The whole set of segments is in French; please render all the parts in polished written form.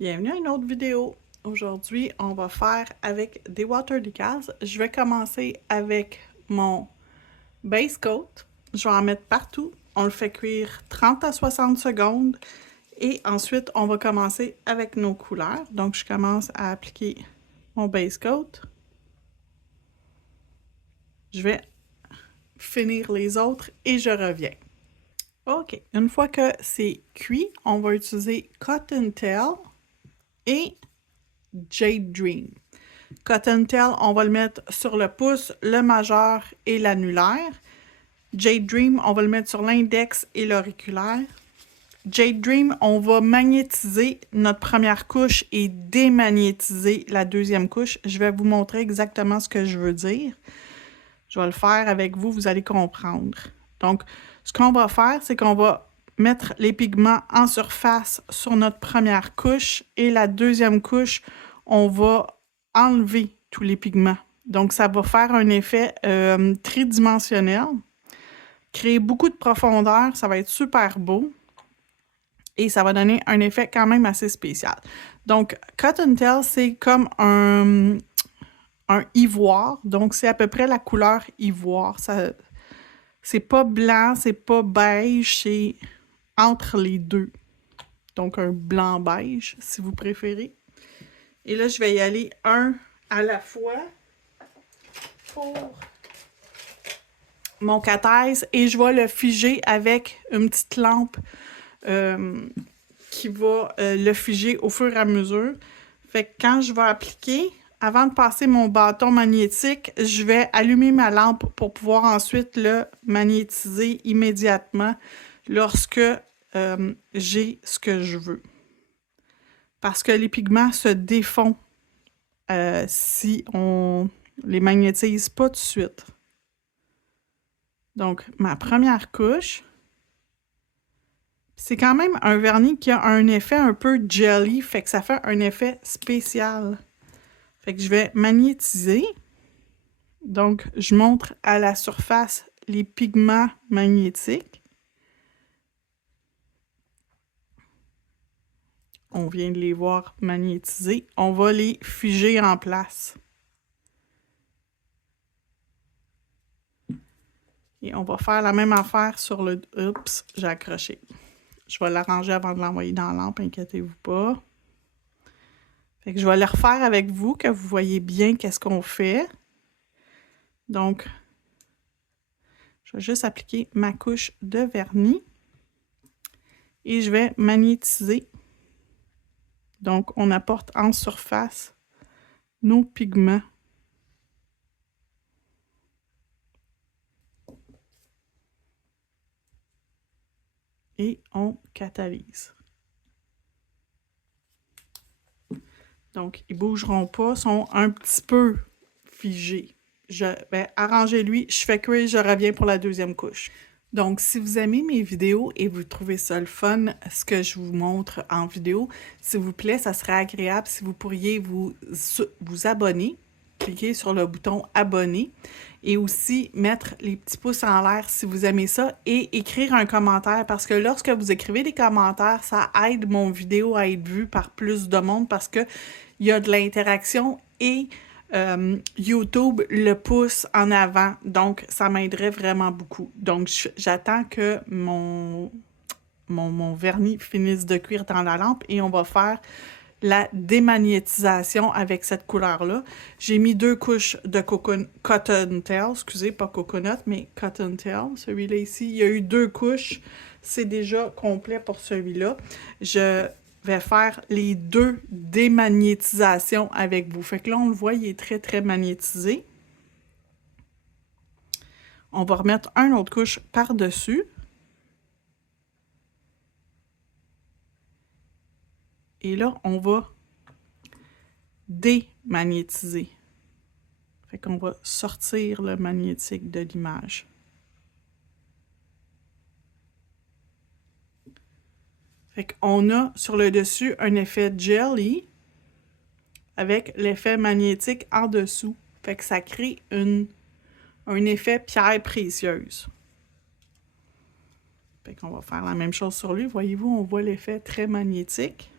Bienvenue à une autre vidéo. Aujourd'hui, on va faire avec des water decals. Je vais commencer avec mon base coat. Je vais en mettre partout. On le fait cuire 30 à 60 secondes. Et ensuite, on va commencer avec nos couleurs. Donc, je commence à appliquer mon base coat. Je vais finir les autres et je reviens. OK. Une fois que c'est cuit, on va utiliser Cottontail et Jade Dream. Cottontail, on va le mettre sur le pouce, le majeur et l'annulaire. Jade Dream, on va le mettre sur l'index et l'auriculaire. Jade Dream, on va magnétiser notre première couche et démagnétiser la deuxième couche. Je vais vous montrer exactement ce que je veux dire. Je vais le faire avec vous, vous allez comprendre. Donc, ce qu'on va faire, c'est qu'on va mettre les pigments en surface sur notre première couche et la deuxième couche, on va enlever tous les pigments. Donc, ça va faire un effet tridimensionnel, créer beaucoup de profondeur, ça va être super beau et ça va donner un effet quand même assez spécial. Donc, Cottontail, c'est comme un ivoire, donc c'est à peu près la couleur ivoire. Ça, c'est pas blanc, c'est pas beige, c'est entre les deux. Donc un blanc-beige, si vous préférez. Et là, je vais y aller un à la fois pour mon cathèse et je vais le figer avec une petite lampe qui va le figer au fur et à mesure. Fait que quand je vais appliquer, avant de passer mon bâton magnétique, je vais allumer ma lampe pour pouvoir ensuite le magnétiser immédiatement lorsque j'ai ce que je veux. Parce que les pigments se défont si on les magnétise pas tout de suite. Donc, ma première couche, c'est quand même un vernis qui a un effet un peu jelly, fait que ça fait un effet spécial. Fait que je vais magnétiser. Donc, je montre à la surface les pigments magnétiques. On vient de les voir magnétiser. On va les figer en place. Et on va faire la même affaire sur le... Oups, j'ai accroché. Je vais l'arranger avant de l'envoyer dans la lampe, inquiétez-vous pas. Fait que je vais le refaire avec vous, que vous voyez bien qu'est-ce qu'on fait. Donc, je vais juste appliquer ma couche de vernis. Et je vais magnétiser. Donc, on apporte en surface nos pigments. Et on catalyse. Donc, ils ne bougeront pas, sont un petit peu figés. Arrangez-lui, je fais cuire, je reviens pour la deuxième couche. Donc, si vous aimez mes vidéos et vous trouvez ça le fun, ce que je vous montre en vidéo, s'il vous plaît, ça serait agréable si vous pourriez vous abonner. Cliquez sur le bouton abonner et aussi mettre les petits pouces en l'air si vous aimez ça et écrire un commentaire parce que lorsque vous écrivez des commentaires, ça aide mon vidéo à être vue par plus de monde parce que il y a de l'interaction et YouTube le pousse en avant, donc ça m'aiderait vraiment beaucoup. Donc j'attends que mon vernis finisse de cuire dans la lampe et on va faire la démagnétisation avec cette couleur-là. J'ai mis 2 couches de Cottontail, excusez, pas coconut, mais Cottontail, celui-là ici. Il y a eu 2 couches, c'est déjà complet pour celui-là. Je vais faire les 2 démagnétisations avec vous. Fait que là, on le voit, il est très, très magnétisé. On va remettre une autre couche par-dessus. Et là, on va démagnétiser. Fait qu'on va sortir le magnétique de l'image. Fait qu'on a sur le dessus un effet jelly avec l'effet magnétique en dessous. Fait que ça crée un effet pierre précieuse. Fait qu'on va faire la même chose sur lui. Voyez-vous, on voit l'effet très magnétique.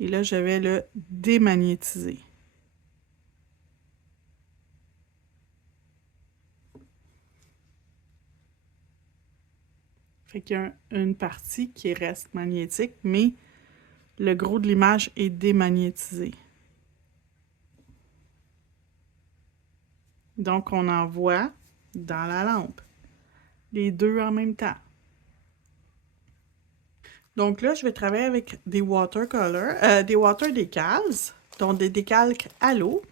Et là, je vais le démagnétiser. Fait qu'il y a une partie qui reste magnétique, mais le gros de l'image est démagnétisé. Donc, on envoie dans la lampe. Les deux en même temps. Donc là, je vais travailler avec des watercolors, des water decals, donc des décalques à l'eau.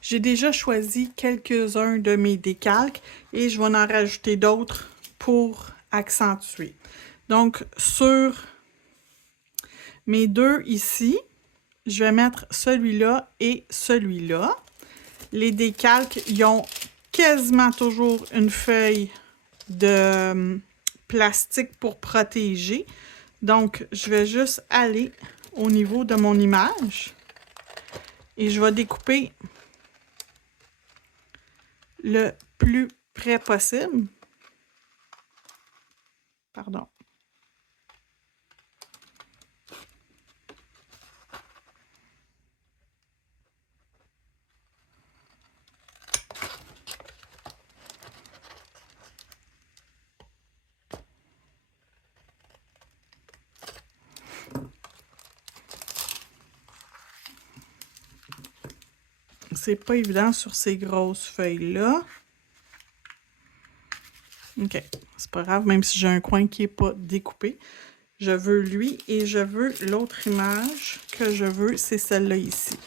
J'ai déjà choisi quelques-uns de mes décalques et je vais en rajouter d'autres pour accentuer. Donc, sur mes deux ici, je vais mettre celui-là et celui-là. Les décalques, ils ont quasiment toujours une feuille de plastique pour protéger. Donc, je vais juste aller au niveau de mon image et je vais découper le plus près possible. Pardon. C'est pas évident sur ces grosses feuilles-là. OK, c'est pas grave, même si j'ai un coin qui n'est pas découpé. Je veux lui et je veux l'autre image que je veux, c'est celle-là ici.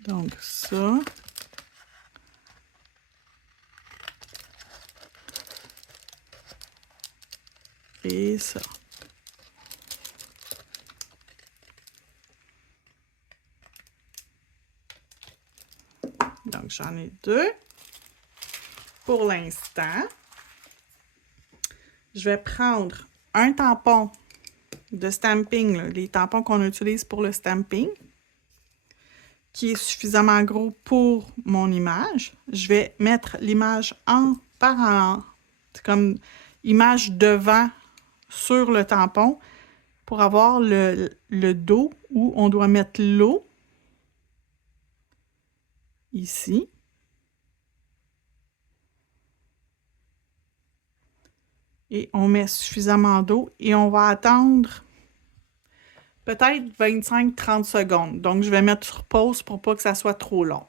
Donc ça. Et ça. Donc, j'en ai deux. Pour l'instant, je vais prendre un tampon de stamping, là, les tampons qu'on utilise pour le stamping, qui est suffisamment gros pour mon image. Je vais mettre l'image en parallèle, comme image devant sur le tampon pour avoir le dos où on doit mettre l'eau ici. Et on met suffisamment d'eau et on va attendre peut-être 25-30 secondes. Donc, je vais mettre sur pause pour pas que ça soit trop long.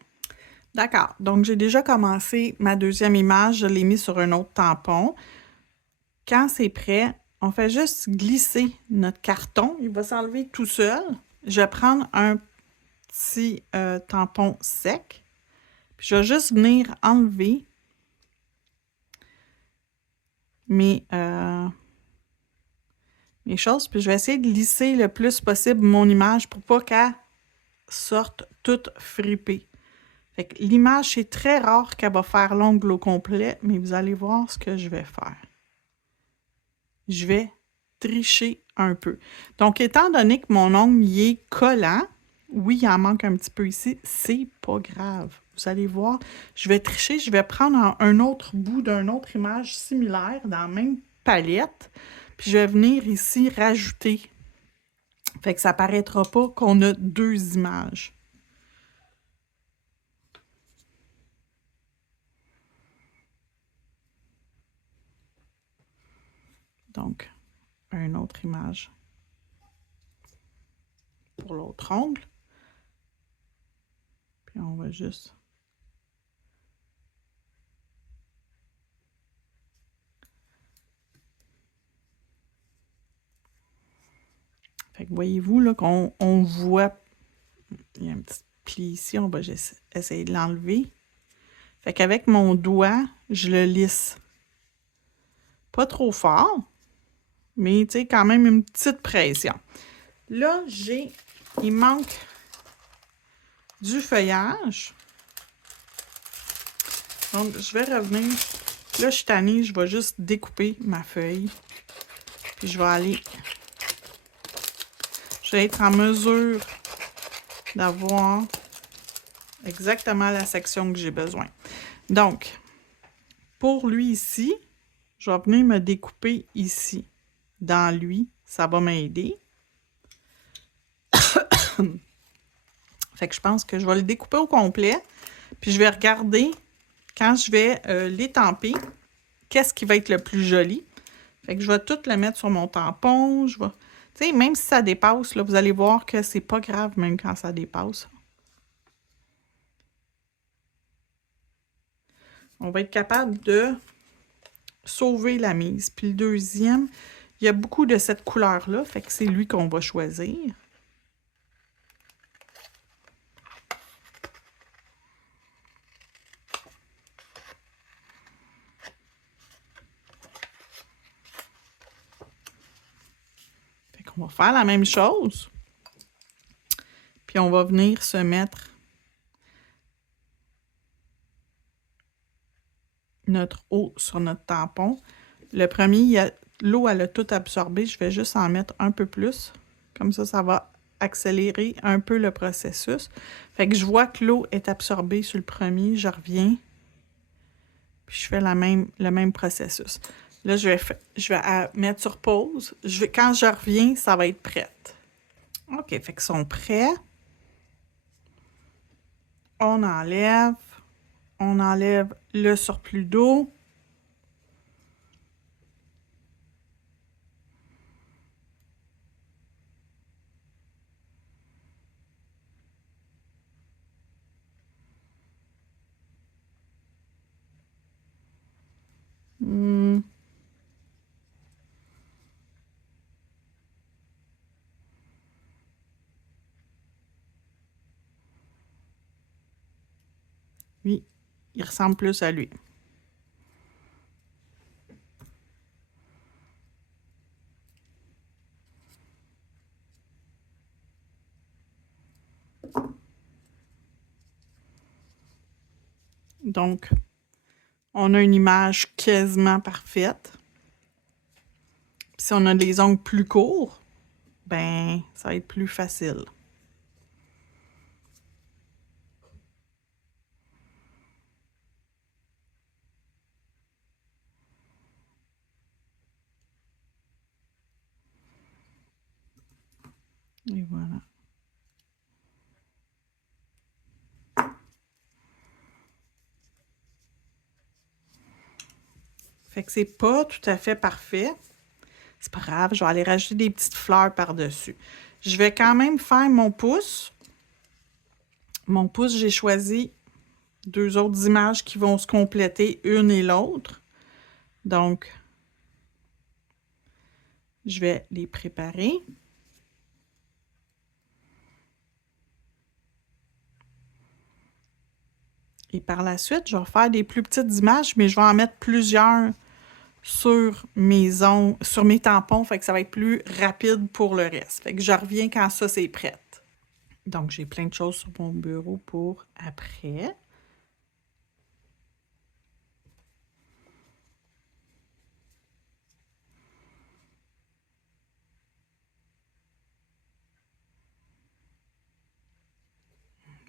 D'accord. Donc, j'ai déjà commencé ma deuxième image. Je l'ai mis sur un autre tampon. Quand c'est prêt, on fait juste glisser notre carton. Il va s'enlever tout seul. Je vais prendre un petit tampon sec. Puis, je vais juste venir enlever mes choses. Puis, je vais essayer de lisser le plus possible mon image pour pas qu'elle sorte toute fripée. Fait que l'image, c'est très rare qu'elle va faire l'ongle au complet, mais vous allez voir ce que je vais faire. Je vais tricher un peu. Donc, étant donné que mon ongle y est collant, oui, il en manque un petit peu ici, c'est pas grave. Vous allez voir, je vais tricher, je vais prendre un autre bout d'une autre image similaire dans la même palette, puis je vais venir ici rajouter. Fait que ça paraîtra pas qu'on a deux images. Donc, une autre image pour l'autre ongle. Puis on va juste... Fait que voyez-vous là qu'on voit... Il y a un petit pli ici, on va essayer de l'enlever. Fait qu'avec mon doigt, je le lisse. Pas trop fort, mais tu sais, quand même une petite pression. Là, il manque du feuillage. Donc, je vais revenir. Là, je suis tannée, je vais juste découper ma feuille. Puis, je vais être en mesure d'avoir exactement la section que j'ai besoin. Donc, pour lui ici, je vais venir me découper ici, dans lui. Ça va m'aider. Fait que je pense que je vais le découper au complet. Puis je vais regarder, quand je vais l'étamper, qu'est-ce qui va être le plus joli. Fait que je vais tout le mettre sur mon tampon. Je vais... Tu sais, même si ça dépasse, là, vous allez voir que c'est pas grave même quand ça dépasse. On va être capable de sauver la mise. Puis le deuxième, il y a beaucoup de cette couleur-là, fait que c'est lui qu'on va choisir. Fait qu'on va faire la même chose. Puis on va venir se mettre notre eau sur notre tampon. Le premier, l'eau, elle a tout absorbé. Je vais juste en mettre un peu plus. Comme ça va accélérer un peu le processus. Fait que je vois que l'eau est absorbée sur le premier. Je reviens. Puis je fais le même processus. Là, je vais mettre sur pause. Quand je reviens, ça va être prête. OK, fait qu'ils sont prêts. On enlève. On enlève le surplus d'eau. Oui, il ressemble plus à lui. Donc, on a une image quasiment parfaite. Puis si on a des ongles plus courts, ben, ça va être plus facile. Et voilà. Fait que c'est pas tout à fait parfait. C'est pas grave, je vais aller rajouter des petites fleurs par-dessus. Je vais quand même faire mon pouce. Mon pouce, j'ai choisi 2 autres images qui vont se compléter une et l'autre. Donc, je vais les préparer. Et par la suite, je vais faire des plus petites images, mais je vais en mettre plusieurs sur mes tampons, fait que ça va être plus rapide pour le reste. Fait que je reviens quand ça, c'est prêt. Donc, j'ai plein de choses sur mon bureau pour après.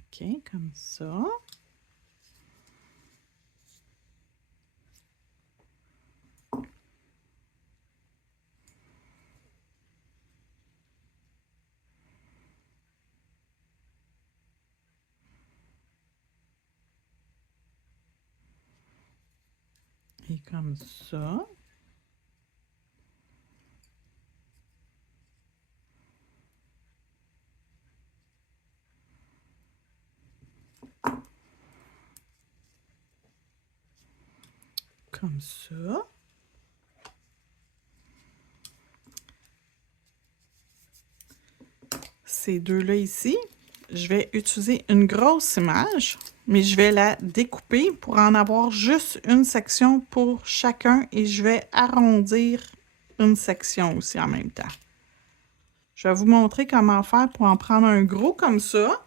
OK, comme ça. Et comme ça. Comme ça. Ces deux-là ici, je vais utiliser une grosse image, mais je vais la découper pour en avoir juste une section pour chacun et je vais arrondir une section aussi en même temps. Je vais vous montrer comment faire pour en prendre un gros comme ça.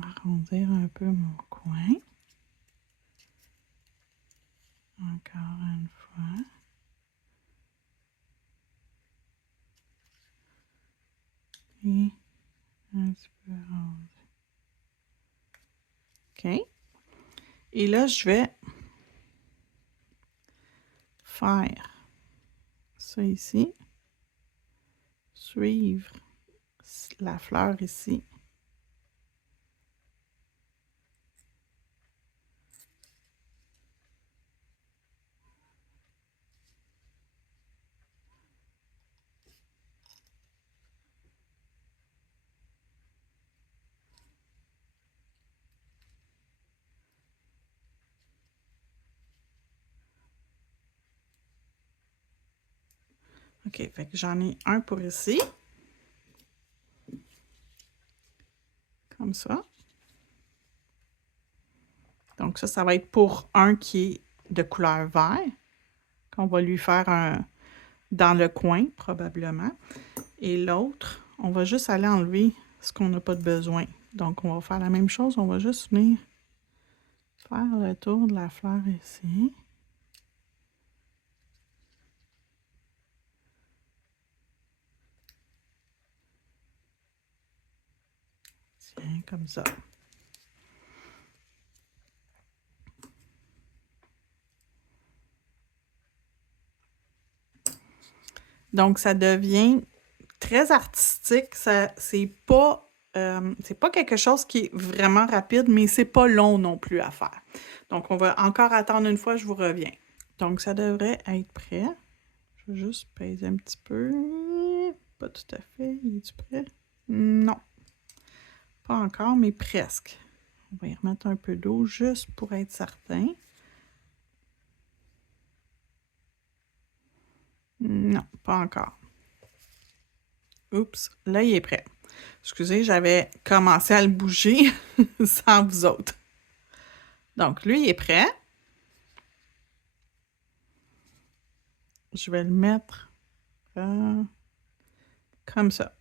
Arrondir un peu mon coin. Encore une fois. Et un petit peu arrondir. OK? Et là, je vais faire ça ici. Suivre la fleur ici. OK, fait que j'en ai un pour ici. Comme ça. Donc ça va être pour un qui est de couleur vert, qu'on va lui faire un dans le coin, probablement. Et l'autre, on va juste aller enlever ce qu'on n'a pas de besoin. Donc, on va faire la même chose. On va juste venir faire le tour de la fleur ici. Tiens, comme ça. Donc, ça devient très artistique. C'est pas quelque chose qui est vraiment rapide, mais c'est pas long non plus à faire. Donc, on va encore attendre une fois, je vous reviens. Donc, ça devrait être prêt. Je vais juste peser un petit peu. Pas tout à fait. Il est-tu prêt? Non. Pas encore, mais presque. On va y remettre un peu d'eau juste pour être certain. Non, pas encore. Oups, là, il est prêt. Excusez, j'avais commencé à le bouger sans vous autres. Donc, lui, il est prêt. Je vais le mettre comme ça.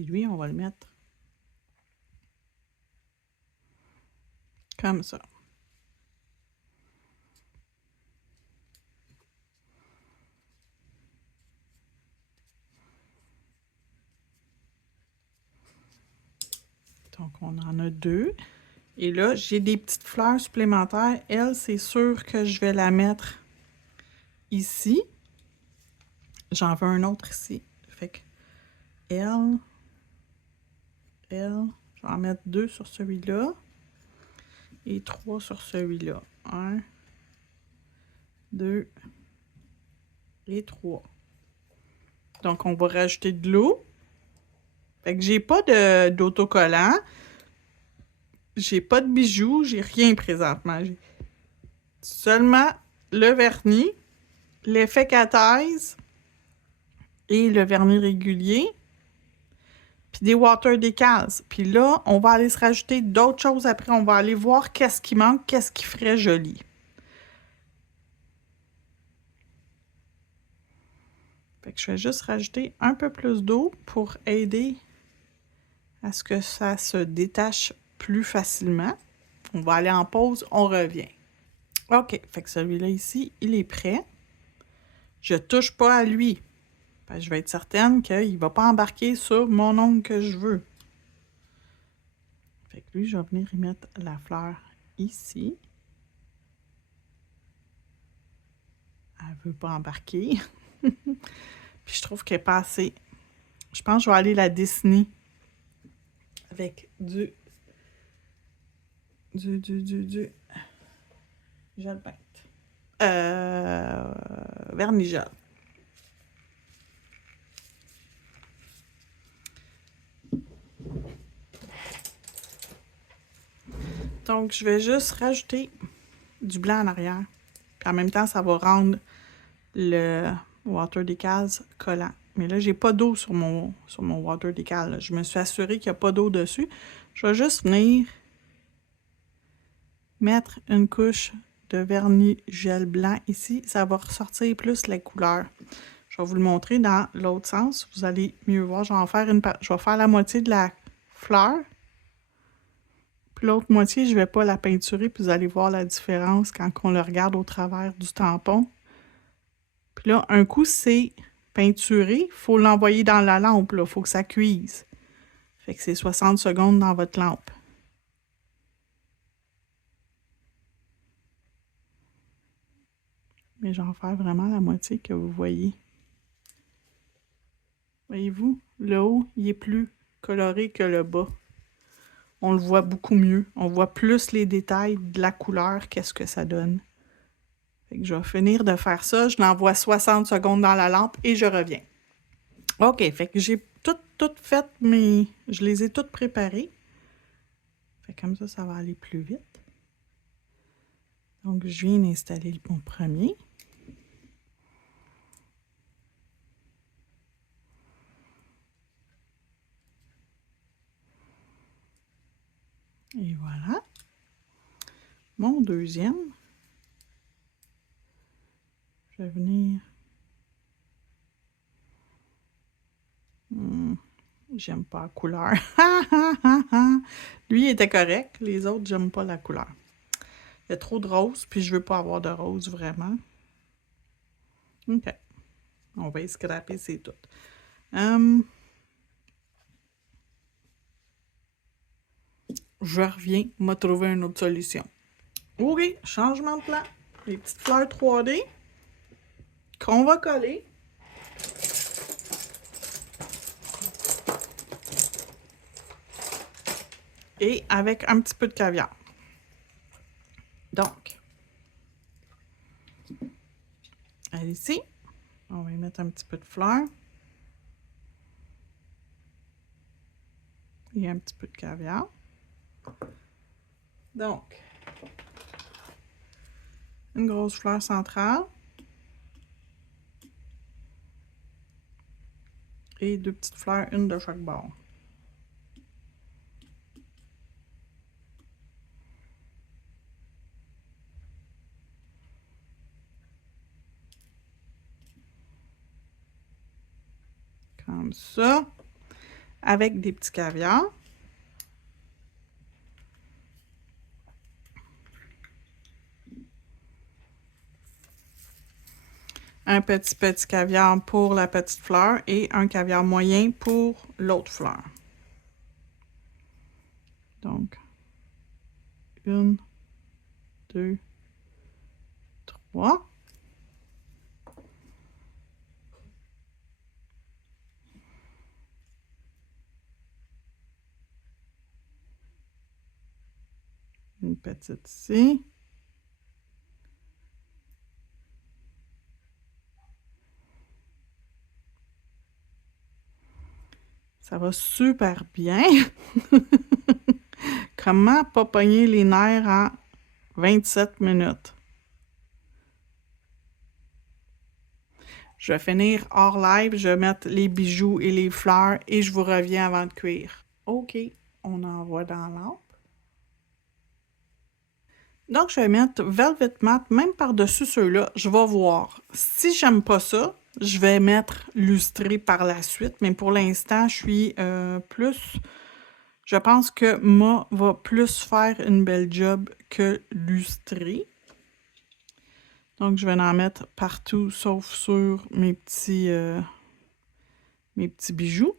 Et lui, on va le mettre comme ça. Donc, on en a deux. Et là, j'ai des petites fleurs supplémentaires. Elle, c'est sûr que je vais la mettre ici. J'en veux un autre ici. Fait que elle, je vais en mettre 2 sur celui-là et 3 sur celui-là. 1, 2 et 3. Donc, on va rajouter de l'eau. Fait que j'ai pas d'autocollant. J'ai pas de bijoux. J'ai rien présentement. J'ai seulement le vernis, l'efficace et le vernis régulier. Puis des water decals. Puis là, on va aller se rajouter d'autres choses après. On va aller voir qu'est-ce qui manque, qu'est-ce qui ferait joli. Fait que je vais juste rajouter un peu plus d'eau pour aider à ce que ça se détache plus facilement. On va aller en pause, on revient. OK, fait que celui-là ici, il est prêt. Je touche pas à lui. Je vais être certaine qu'il ne va pas embarquer sur mon ongle que je veux. Fait que lui, je vais venir y mettre la fleur ici. Elle ne veut pas embarquer. Puis je trouve qu'elle n'est pas assez. Je pense que je vais aller la dessiner avec du gel peinte. Vernis gel. Donc, je vais juste rajouter du blanc en arrière. Puis en même temps, ça va rendre le water decal collant. Mais là, j'ai pas d'eau sur mon water decal. Là. Je me suis assurée qu'il n'y a pas d'eau dessus. Je vais juste venir mettre une couche de vernis gel blanc ici. Ça va ressortir plus la couleur. Je vais vous le montrer dans l'autre sens. Vous allez mieux voir. Je vais faire la moitié de la fleur. Puis l'autre moitié, je ne vais pas la peinturer, puis vous allez voir la différence quand on le regarde au travers du tampon. Puis là, un coup, c'est peinturé, il faut l'envoyer dans la lampe, il faut que ça cuise. Fait que c'est 60 secondes dans votre lampe. Mais j'en fais vraiment la moitié que vous voyez. Voyez-vous, le haut, il est plus coloré que le bas. On le voit beaucoup mieux. On voit plus les détails de la couleur, qu'est-ce que ça donne. Fait que je vais finir de faire ça. Je l'envoie 60 secondes dans la lampe et je reviens. OK, fait que j'ai toutes faites mes... Je les ai toutes préparées. Fait que comme ça va aller plus vite. Donc, je viens d'installer mon premier. Et voilà. Mon deuxième. Je vais venir... J'aime pas la couleur. Lui, il était correct. Les autres, j'aime pas la couleur. Il y a trop de rose, puis je veux pas avoir de rose, vraiment. OK. On va y scraper, c'est tout. Je reviens, m'a trouvé une autre solution. OK, changement de plan. Les petites fleurs 3D qu'on va coller. Et avec un petit peu de caviar. Donc, allez-y. On va y mettre un petit peu de fleurs. Et un petit peu de caviar. Donc, une grosse fleur centrale. Et deux petites fleurs, une de chaque bord. Comme ça. Avec des petits caviars. Un petit caviar pour la petite fleur et un caviar moyen pour l'autre fleur. Donc, 1, 2, 3. Une petite ici. Ça va super bien. Comment pas pogner les nerfs en 27 minutes? Je vais finir hors live, je vais mettre les bijoux et les fleurs et je vous reviens avant de cuire. OK, on envoie dans la lampe. Donc, je vais mettre Velvet Matte même par-dessus ceux-là. Je vais voir. Si j'aime pas ça, je vais mettre lustré par la suite. Mais pour l'instant, je suis plus... Je pense que Ma va plus faire une belle job que lustré. Donc, je vais en mettre partout, sauf sur mes petits bijoux.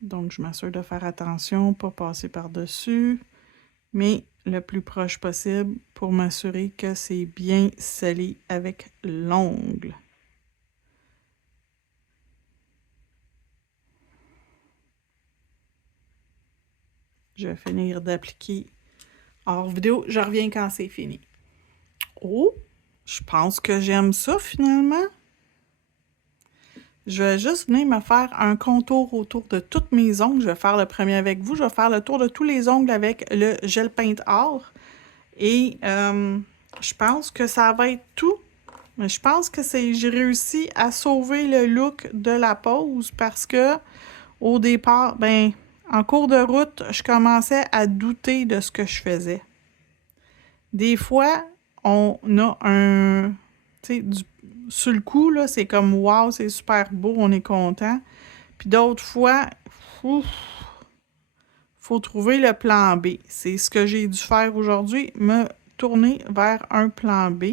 Donc, je m'assure de faire attention, pas passer par-dessus, mais le plus proche possible pour m'assurer que c'est bien scellé avec l'ongle. Je vais finir d'appliquer hors vidéo. Je reviens quand c'est fini. Oh, je pense que j'aime ça finalement. Je vais juste venir me faire un contour autour de toutes mes ongles. Je vais faire le premier avec vous. Je vais faire le tour de tous les ongles avec le gel paint or. Et je pense que ça va être tout. Mais je pense que j'ai réussi à sauver le look de la pose parce que au départ, ben, en cours de route, je commençais à douter de ce que je faisais. Des fois, on a un... Tu sais, sur le coup, là, c'est comme « Wow, c'est super beau, on est content ». Puis d'autres fois, ouf, faut trouver le plan B. C'est ce que j'ai dû faire aujourd'hui, me tourner vers un plan B.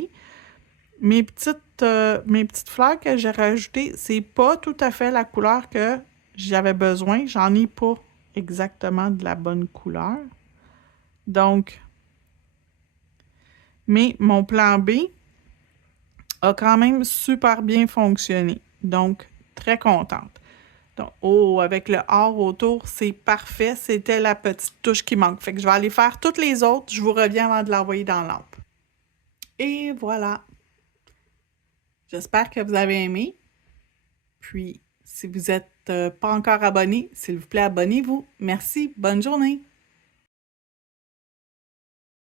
Mes petites fleurs que j'ai rajoutées, c'est pas tout à fait la couleur que j'avais besoin. J'en ai pas exactement de la bonne couleur. Donc, mais mon plan B a quand même super bien fonctionné. Donc, très contente. Donc, oh, avec le or autour, c'est parfait. C'était la petite touche qui manque. Fait que je vais aller faire toutes les autres. Je vous reviens avant de l'envoyer dans la lampe. Et voilà. J'espère que vous avez aimé. Puis, si vous n'êtes pas encore abonné, s'il vous plaît, abonnez-vous. Merci. Bonne journée.